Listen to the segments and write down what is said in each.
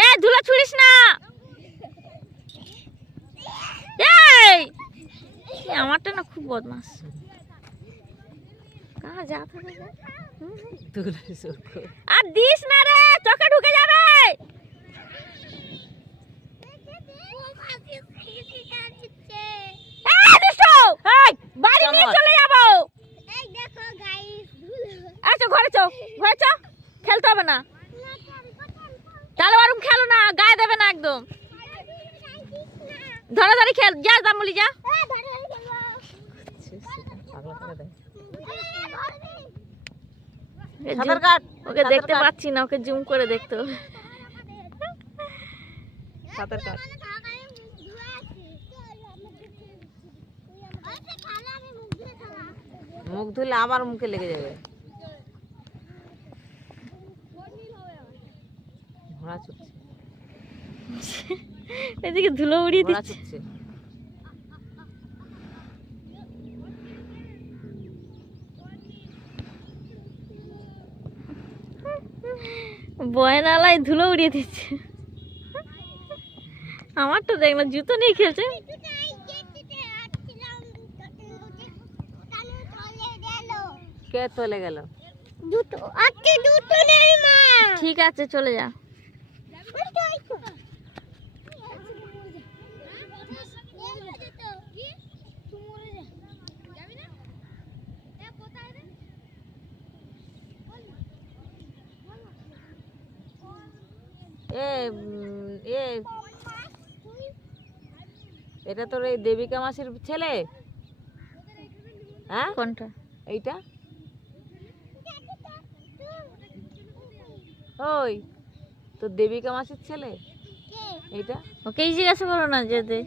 এ ধুলো ছুড়িস না। এই আমারটা না খুব বদমাস। কাহা যা থাকে আর দিস না রে, চোখে ঢুকে যাবে। বাড়ি নিয়ে চলে যাবো। আচ্ছা ঘরে চো, ঘরে চো, খেলতে হবে না। তাহলে ওরকম খেলো না, গায়ে দেবে না একদম। ধরে ধরে খেল, যা জামুলি যা। ওকে দেখতে পাচ্ছি না, ওকে জুম করে দেখতে হবে। মুখ ধুলে আমার মুখে লেগে যাবে। ঘোড়া ছুটছে, এদিকে ধুলো উড়িয়ে দিচ্ছে। বয়নালায় ধুলো উড়িয়ে দিচ্ছে। আমার তো দেখ না, জুতো নিয়ে খেলছে। কে চলে গেল? ঠিক আছে চলে যা। এটা তোর এই দেবিকা মাসির ছেলে? হ্যাঁ কোনটা? এইটা। ওই তো দেবিকা মাসির ছেলে এইটা। ওকেই জিজ্ঞাসা করো না যেতে।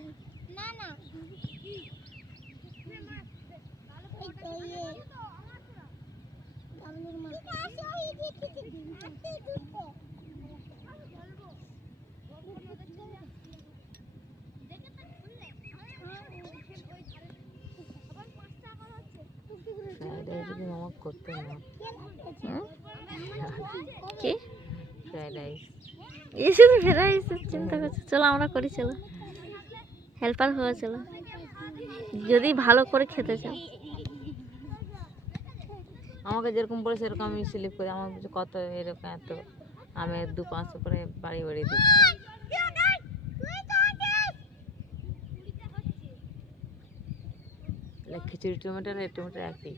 করতে না কি ফ্রাইড রাইস, এই শুধু ফ্রাইড রাইস চিন্তা করছে। চলো আমরা করি, চলো হেল্পার হওয়া, চলো যদি ভালো করে খেতে চাও। আমাকে যেরকম পড়ে সেরকম আমি স্লিপ করি। আমার কত এরকম এত আমি 200-500 করে বাড়ি বাড়ি দিচ্ছি। খিচুড়ি টমেটো আর টমেটো একই।